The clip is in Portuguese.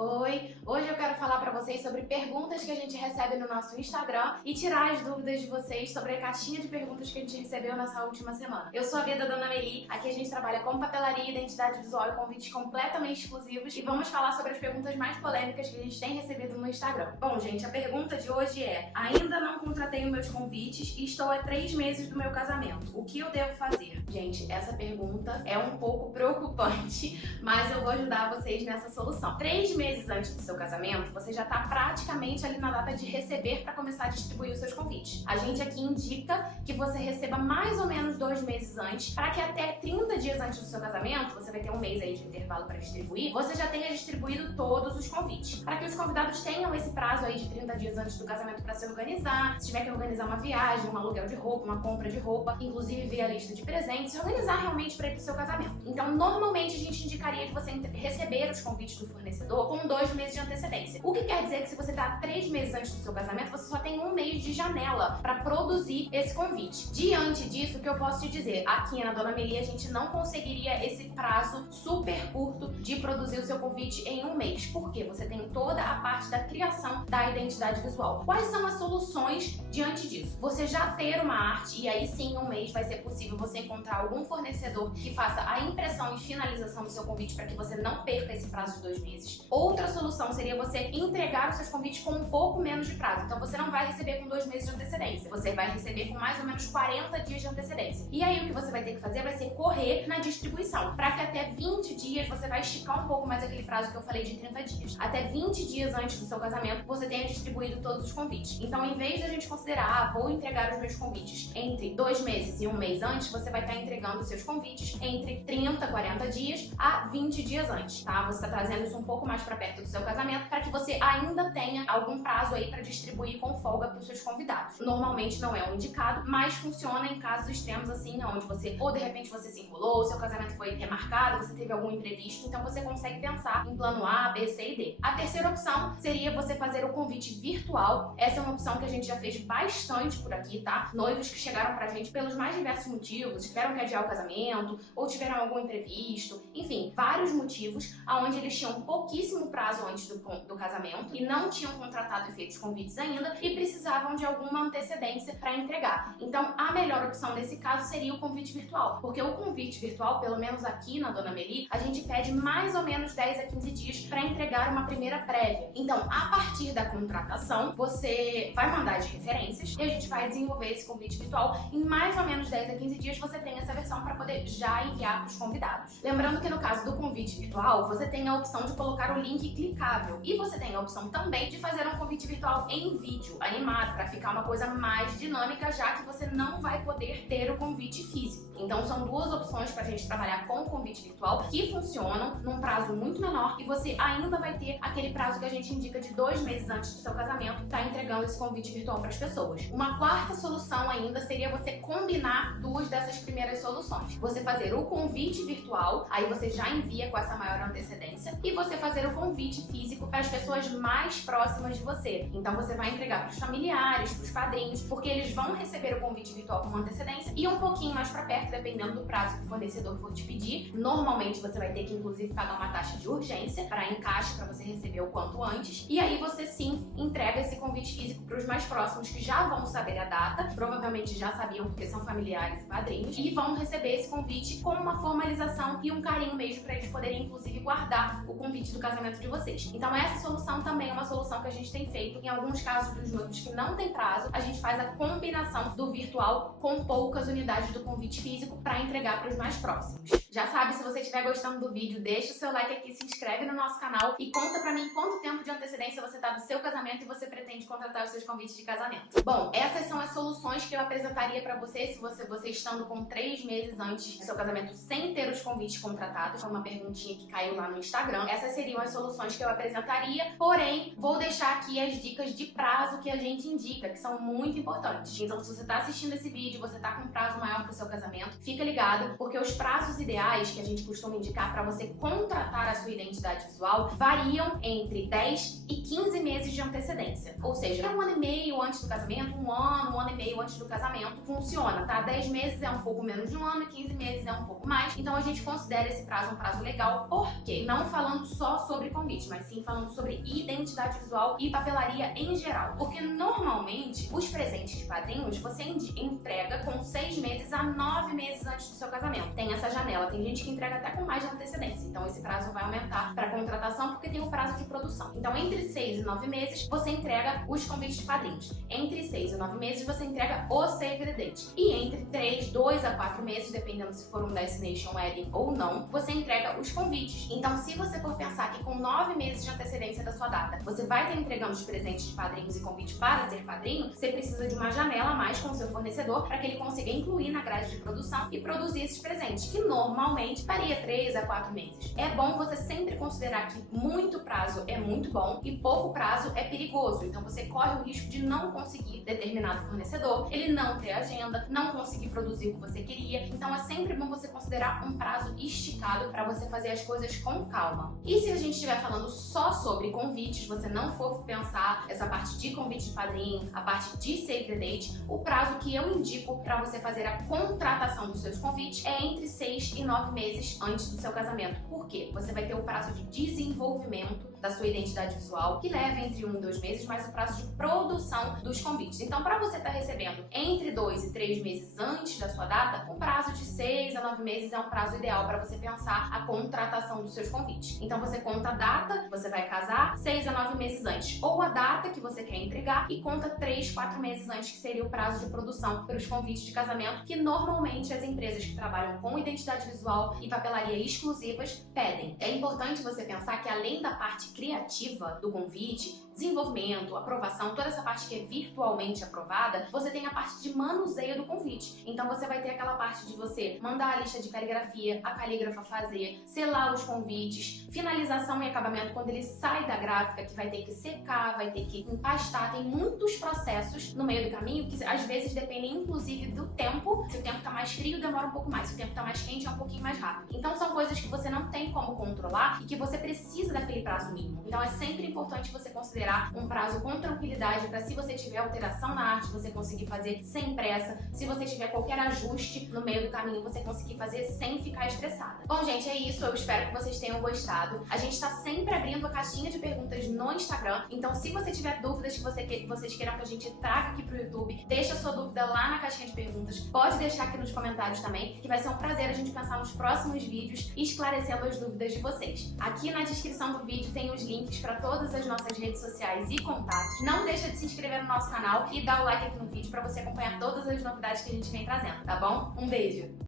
Oi, hoje eu quero falar pra vocês sobre perguntas que a gente recebe no nosso Instagram e tirar as dúvidas de vocês sobre a caixinha de perguntas que a gente recebeu nessa última semana. Eu sou a Bia da Dona Meli, aqui a gente trabalha com papelaria, identidade visual e convites completamente exclusivos e vamos falar sobre as perguntas mais polêmicas que a gente tem recebido no Instagram. Bom, gente, a pergunta de hoje é: ainda não contratei os meus convites e estou há 3 meses do meu casamento. O que eu devo fazer? Gente, essa pergunta é um pouco preocupante, mas eu vou ajudar vocês nessa solução. 3 meses antes do seu casamento, você já está praticamente ali na data de receber para começar a distribuir os seus convites. A gente aqui indica que você receba mais ou menos 2 meses antes, para que até 30 dias antes do seu casamento, você vai ter um mês aí de intervalo para distribuir, você já tenha distribuído todos os convites. Para que os convidados tenham esse prazo aí de 30 dias antes do casamento para se organizar, se tiver que organizar uma viagem, um aluguel de roupa, uma compra de roupa, inclusive ver a lista de presentes, se organizar realmente para ir pro seu casamento. Então, normalmente a gente indicaria de você receber os convites do fornecedor com 2 meses de antecedência. O que quer dizer que se você tá 3 meses antes do seu casamento, você só tem 1 mês de janela para produzir esse convite. Diante disso, o que eu posso te dizer? Aqui na Dona Meli, a gente não conseguiria esse prazo super curto de produzir o seu convite em 1 mês. Por quê? Você tem toda a parte da criação da identidade visual. Quais são as soluções diante disso? Você já ter uma arte, e aí sim, em 1 mês vai ser possível você encontrar algum fornecedor que faça a impressão e finalização do seu convite para que você não perca esse prazo de 2 meses. Outra solução seria você entregar os seus convites com um pouco menos de prazo. Então você não vai receber com 2 meses de antecedência, você vai receber com mais ou menos 40 dias de antecedência. E aí o que você vai ter que fazer vai ser correr na distribuição, para que até 20 dias você vai esticar um pouco mais aquele prazo que eu falei de 30 dias. Até 20 dias antes do seu casamento, você tenha distribuído todos os convites. Então, em vez de a gente considerar, vou entregar os meus convites entre 2 meses e 1 mês antes, você vai estar entregando os seus convites entre 30, 40 dias a 20 dias antes, tá? Você está trazendo isso um pouco mais para perto do seu casamento, para que você ainda tenha algum prazo aí para distribuir com folga para os seus convidados. Normalmente não é o indicado, mas funciona em casos extremos assim, onde você, ou de repente você se enrolou, seu casamento foi remarcado, você teve algum imprevisto, então você consegue pensar em plano A, B, C e D. A terceira opção seria você fazer o convite virtual. Essa é uma opção que a gente já fez bastante por aqui, tá? Noivos que chegaram pra gente pelos mais diversos motivos, tiveram que adiar o casamento, ou tiveram algum imprevisto, enfim, vários motivos, onde eles tinham pouquíssimo prazo antes do casamento e não tinham contratado e feito os convites ainda e precisavam de alguma antecedência para entregar. Então, a melhor opção nesse caso seria o convite virtual, porque o convite virtual, pelo menos aqui na Dona Meli, a gente pede mais ou menos 10 a 15 dias para entregar uma primeira prévia. Então, a partir da contratação, você vai mandar as referências e a gente vai desenvolver esse convite virtual. Em mais ou menos 10 a 15 dias, você tem essa versão para poder já enviar para os convidados. Lembrando que no caso do convite virtual, você tem a opção de colocar o link clicável e você tem a opção também de fazer um convite virtual em vídeo, animado, para ficar uma coisa mais dinâmica, já que você não vai poder ter o convite físico. Então, são 2 opções para a gente trabalhar com o convite virtual que funcionam num prazo muito menor e você ainda vai ter aquele prazo que a gente indica de 2 meses antes do seu casamento, tá entregando esse convite virtual para as pessoas. Uma quarta solução ainda seria você combinar 2 dessas primeiras soluções. Você fazer o convite virtual, aí você já envia com essa maior antecedência, e você fazer o convite físico para as pessoas mais próximas de você. Então você vai entregar para os familiares, para os padrinhos, porque eles vão receber o convite virtual com antecedência e um pouquinho mais para perto, dependendo do prazo que o fornecedor for te pedir. Normalmente você vai ter que inclusive pagar uma taxa de urgência para encaixe, para você receber o quanto antes. E aí você sim entrega esse convite físico para os mais próximos, que já vão saber a data, provavelmente já sabiam porque são familiares e padrinhos, e vão receber esse convite com uma formalização e um carinho mesmo para eles poderem inclusive guardar o convite do casamento de vocês. Então essa solução também é uma solução que a gente tem feito. Em alguns casos dos noivos que não tem prazo, a gente faz a combinação do virtual com poucas unidades do convite físico para entregar para os mais próximos. Já sabe, se você estiver gostando do vídeo, deixa o seu like aqui, se inscreve no nosso canal e conta pra mim quanto tempo de antecedência você tá do seu casamento e você pretende contratar os seus convites de casamento. Bom, essas são as soluções que eu apresentaria pra você se você estando com 3 meses antes do seu casamento sem ter os convites contratados. Foi uma perguntinha que caiu lá no Instagram. Essas seriam as soluções que eu apresentaria, porém, vou deixar aqui as dicas de prazo que a gente indica, que são muito importantes. Então, se você tá assistindo esse vídeo, você tá com um prazo maior pro seu casamento, fica ligado, porque os prazos ideais iniciais que a gente costuma indicar para você contratar a sua identidade visual variam entre 10 e 15 meses de antecedência. Ou seja, 1 ano e meio antes do casamento, 1 ano e meio antes do casamento funciona, tá? 10 meses é um pouco menos de 1 ano e 15 meses é um pouco mais. Então a gente considera esse prazo um prazo legal, porque não falando só sobre convite, mas sim falando sobre identidade visual e papelaria em geral. Porque normalmente os presentes de padrinhos você entrega com 6 meses a 9 meses antes do seu casamento. Tem essa janela, tem gente que entrega até com mais de antecedência, então esse prazo vai aumentar para contratação porque tem o prazo de produção. Então entre 6 e 9 meses você entrega os convites de padrinhos. Entre 6 e 9 meses você entrega o save the date. E entre 2 a 4 meses, dependendo se for um Destination Wedding ou não, você entrega os convites. Então se você for pensar que com 9 meses de antecedência da sua data, você vai estar entregando os presentes de padrinhos e convite para ser padrinho, você precisa de uma janela a mais com o seu fornecedor para que ele consiga incluir na grade de produção e produzir esses presentes, que normalmente varia 3 a 4 meses. É bom você sempre considerar que muito prazo é muito bom e pouco prazo é perigoso. Então você corre o risco de não conseguir determinado fornecedor, ele não ter agenda, não conseguir produzir o que você queria. Então é sempre bom você considerar um prazo esticado para você fazer as coisas com calma. E se a gente estiver falando só sobre convites, você não for pensar essa parte de convite de padrinho, a parte de save the date, o prazo que eu indico para você fazer a contratação dos seus convites é entre 6 e 9 meses antes do seu casamento. Por quê? Você vai ter o prazo de desenvolvimento da sua identidade visual, que leva entre 1 e 2 meses, mais o prazo de produção dos convites. Então, para você estar recebendo entre 2 e 3 meses antes da sua data, um prazo de 6 a 9 meses é um prazo ideal para você pensar a contratação dos seus convites. Então, você conta a data que você vai casar 6 a 9 meses antes, ou a data que você quer entregar e conta 3, 4 meses antes, que seria o prazo de produção para os convites de casamento, que normalmente as empresas que trabalham com identidade visual e papelaria exclusivas pedem. É importante você pensar que além da parte criativa do convite, desenvolvimento, aprovação, toda essa parte que é virtualmente aprovada, você tem a parte de manuseio do convite. Então você vai ter aquela parte de você mandar a lista de caligrafia, a calígrafa fazer, selar os convites, finalização e acabamento quando ele sai da gráfica, que vai ter que secar, vai ter que empastar, tem muitos processos no meio do caminho que às vezes dependem inclusive do tempo. Se o tempo tá mais frio, demora um pouco mais. Se o tempo tá mais quente, é um pouquinho mais rápido. Então são coisas que você não tem como controlar e que você precisa daquele prazo mínimo. Então é sempre importante você considerar um prazo com tranquilidade para, se você tiver alteração na arte, você conseguir fazer sem pressa. Se você tiver qualquer ajuste no meio do caminho, você conseguir fazer sem ficar estressada. Bom, gente, é isso. Eu espero que vocês tenham gostado. A gente está sempre abrindo a caixinha de perguntas no Instagram. Então, se você tiver dúvidas que vocês queiram que a gente traga aqui pro YouTube, deixa a sua dúvida lá na caixinha de perguntas. Pode deixar aqui nos comentários também, que vai ser um prazer a gente pensar nos próximos vídeos esclarecendo as dúvidas de vocês. Aqui na descrição do vídeo tem os links para todas as nossas redes sociais e contatos. Não deixa de se inscrever no nosso canal e dar o like aqui no vídeo para você acompanhar todas as novidades que a gente vem trazendo, tá bom? Um beijo!